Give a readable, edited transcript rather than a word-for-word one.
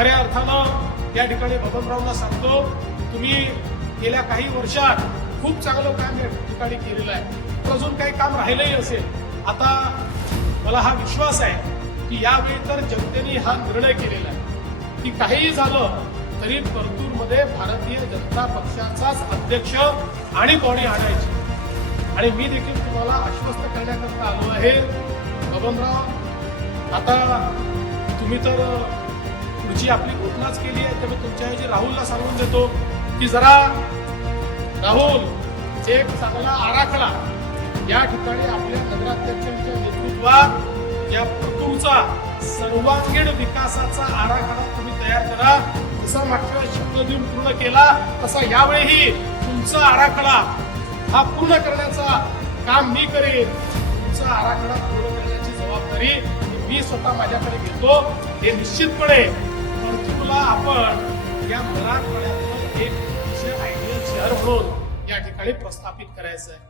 खऱ्या अर्थानं या ठिकाणी बबनरावना सांगतो, तुम्ही गेल्या काही वर्षात खूप चांगलं काम या ठिकाणी केलेलं आहे. अजून काही काम राहिलंही असेल. आता मला हा विश्वास आहे की यावेळी तर जनतेने हा निर्णय केलेला आहे की काहीही झालं तरी परतूरमध्ये भारतीय जनता पक्षाचाच अध्यक्ष आणि बॉडी आणायची. आणि मी देखील तुम्हाला आश्वस्त करण्याकरता आलो आहे. बबनराव, आता तुम्ही तर पुढची आपली घोषणाच केली आहे, तर मी तुमच्याऐवजी राहुलला सांगून देतो की जरा राहुल एक चांगला आराखडा या ठिकाणी आपल्या नगराध्यक्षांच्या नेतृत्वात या परतूरचा सर्वांगीण विकासाचा आराखडा तुम्ही तयार करा. जसा मागच्या वेळेस शब्द देऊन पूर्ण केला तसा यावेळीही तुमचा आराखडा हा पूर्ण करण्याचा काम मी करेन. तुमचा आराखडा पूर्ण करण्याची जबाबदारी मी स्वतः माझ्याकडे घेतो. हे निश्चितपणे परतूरला आपण या मराठवाड्यातलं एक आयडियल शहर म्हणून या ठिकाणी प्रस्थापित करायचं आहे.